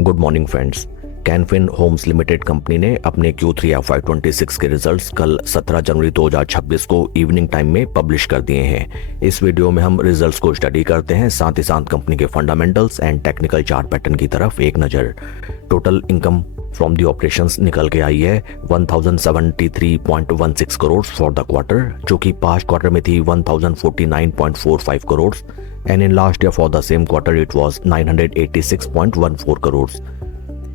Good morning friends. Can Fin Homes limited company ने अपने Q3 FY26 के रिजल्ट्स कल 17 जनवरी 2026 को इवनिंग टाइम में पब्लिश कर दिए हैं। इस वीडियो में हम रिजल्ट्स को स्टडी करते हैं, साथ ही साथ कंपनी के fundamentals and technical chart pattern की तरफ एक नज़र। Total income from the operations निकल के आई है 1073.16 करोड़ फॉर द क्वार्टर, जो कि पास्ट क्वार्टर में थी 1049.45 crore, and in last year for the same quarter it was 986.14 crores.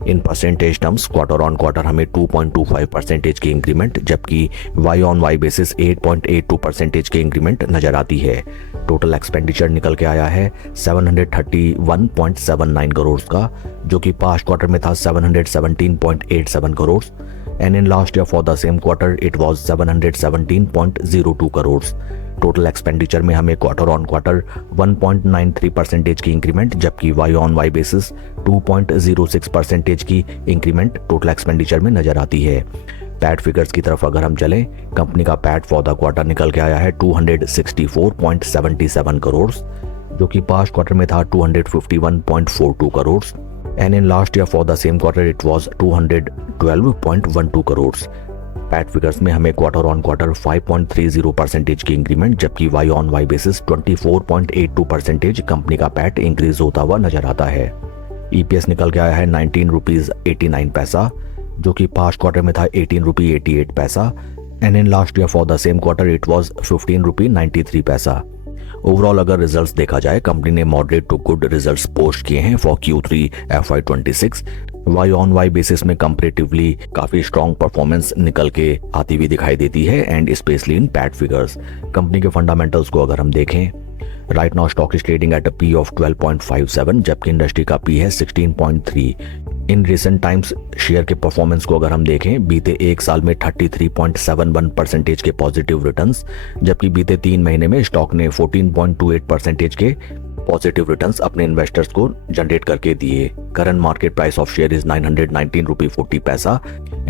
In percentage terms quarter on quarter हमें 2.25% की इंक्रीमेंट, जबकि वाई ऑन वाई बेसिस 8.82% की इंक्रीमेंट नजर आती है। टोटल एक्सपेंडिचर निकल के आया है 731.79 करोड़ का, जो कि पास्ट क्वार्टर में था 717.87 crore, and in last year for the same quarter it was 717.02 crore. Total expenditure में हमें क्वार्टर ऑन क्वार्टर 1.93% की इंक्रीमेंट, जबकि वाई ऑन वाई बेसिस 2.06% की इंक्रीमेंट टोटल एक्सपेंडिचर में नजर आती है। पैट फिगर्स की तरफ अगर हम चलें, कंपनी का पैट फॉर द क्वार्टर निकल के आया है 264.77 करोड़, जो कि पास्ट क्वार्टर में था 251.42 crore, and in last year for the same quarter it was 212.12 crore. PAT figures में हमें क्वार्टर ऑन क्वार्टर 5.30% की इंक्रीमेंट, जबकि Y on Y basis 24.82% company का पैट इंक्रीज होता हुआ नजर आता है। ईपीएस निकल के आया है 19 रुपीज 89 पैसा, जो कि पास्ट क्वार्टर में था 18 rupee 88 paisa, and in last year for the same quarter it was 15 rupee 93 paisa. Overall अगर रिजल्ट्स देखा जाए, कंपनी ने moderate to good results post किए हैं for Q3 FY26। Y on Y basis में कंपैरेटिवली काफी स्ट्रॉन्ग परफॉर्मेंस निकल के आती हुई दिखाई देती है, and specially in PAT figures. Company के फंडामेंटल्स को अगर हम देखें, right now stock is trading at a P of 12.57, जबकि इंडस्ट्री का पी है 16.3। इन रिसेंट टाइम्स शेयर के परफॉर्मेंस को अगर हम देखें, बीते एक साल में 33.71% के पॉजिटिव रिटर्न्स, जबकि बीते 3 महीने में स्टॉक ने 14.28% के पॉजिटिव रिटर्न्स अपने इन्वेस्टर्स को जनरेट करके दिए। Current market price of share is 919 रुपी 40 पैसा,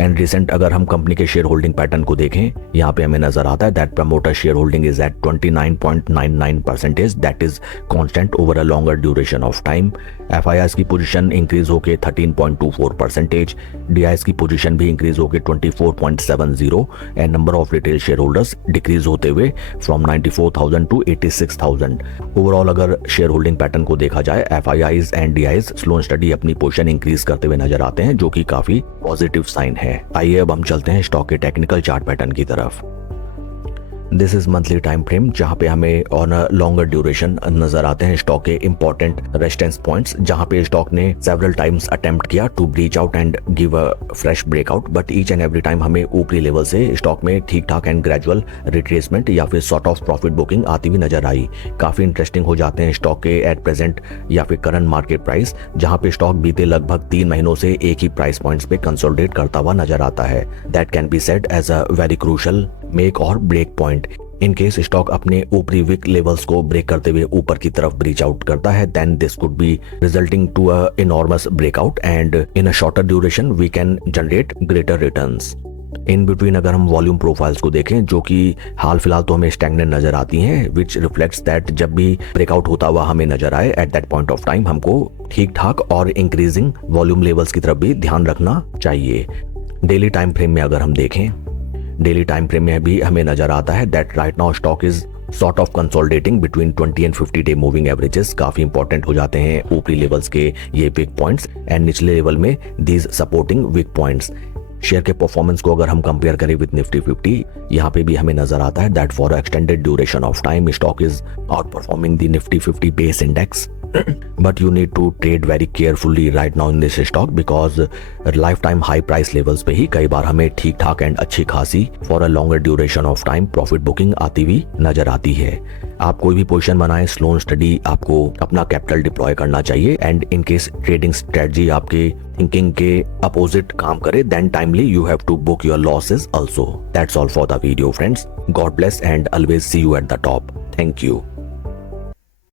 एंड रिसेंट अगर हम कंपनी के शेयर होल्डिंग पैटर्न को देखें, यहाँ पे हमें नजर आता है that promoter share holding is at 29.99%, that is constant over a longer duration of time. FIIs की पोजीशन इंक्रीज होकर 13.24%, डीआईएस की पोजीशन भी इंक्रीज होकर 24.70, and number of retail share holders decrease होते हुए फ्रॉम 94,000 टू 86,000। ओवरऑल अगर share holding pattern को देखा जाए, FIIs and DIIs slow steady अपनी पोजीशन इंक्रीज करते हुए नजर आते हैं, जो कि काफी पॉजिटिव साइन है। आइए अब हम चलते हैं स्टॉक के टेक्निकल चार्ट पैटर्न की तरफ। This is monthly time frame, जहां पे हमें ऑन अ लॉन्गर ड्यूरेशन नजर आते हैं स्टॉक के इंपॉर्टेंट रेजिस्टेंस पॉइंट्स, जहां पे स्टॉक ने सेवरल टाइम्स अटेम्प्ट किया to breach out and give a fresh breakout, but each and every time हमें ऊपरी लेवल से स्टॉक में ठीक ठाक एंड ग्रेजुअल रिट्रेसमेंट या फिर सॉर्ट ऑफ प्रॉफिट बुकिंग आती हुई नजर आई। काफी इंटरेस्टिंग हो जाते हैं स्टॉक के एट प्रेजेंट या फिर करंट मार्केट प्राइस, जहां पे स्टॉक बीते लगभग 3 महीनों से एक ही प्राइस पॉइंट्स पे कंसोलिडेट करता हुआ नजर आता है। That can be said as a very crucial make or break point. In case stock अपने ऊपरी वीक लेवल्स को ब्रेक करते हुए ऊपर की तरफ ब्रीच आउट करता है, then this could be resulting to a enormous breakout, and in a shorter duration we can generate greater returns. In between अगर हम वॉल्यूम प्रोफाइल्स को देखें, जो कि हाल फिलहाल तो हमें स्टैग्नेंट नजर आती हैं, विच रिफ्लेक्ट्स दैट जब भी ब्रेकआउट होता हुआ हमें नजर आए at that point of time हमको ठीक ठाक और इंक्रीजिंग वॉल्यूम लेवल्स की तरफ भी ध्यान रखना चाहिए। डेली टाइम फ्रेम में अगर हम देखें, डेली टाइम फ्रेम में भी हमें नजर आता है that right now stock is sort of consolidating between 20 and 50 day moving averages. काफी इंपॉर्टेंट हो जाते हैं ऊपरी लेवल्स के ये वीक पॉइंट्स, एंड निचले लेवल में these supporting weak points. Share के परफॉर्मेंस को अगर हम कंपेयर करें विद निफ्टी 50, यहाँ पे भी हमें नजर आता है that for extended duration of time stock is out performing the Nifty 50 base index, but you need to trade very carefully right now in this stock because lifetime high price levels पे ही कई बार हमें ठीक ठाक and अच्छी खासी for a longer duration of time profit booking आती हुई नजर आती है। आप कोई भी पोजीशन बनाएं, स्लो स्टडी आपको अपना कैपिटल डिप्लॉय करना चाहिए, and in case trading strategy आपके थिंकिंग के अपोजिट काम करे, then timely you have to book your losses also. That's all for the video friends. God bless and always see you at the top. Thank you.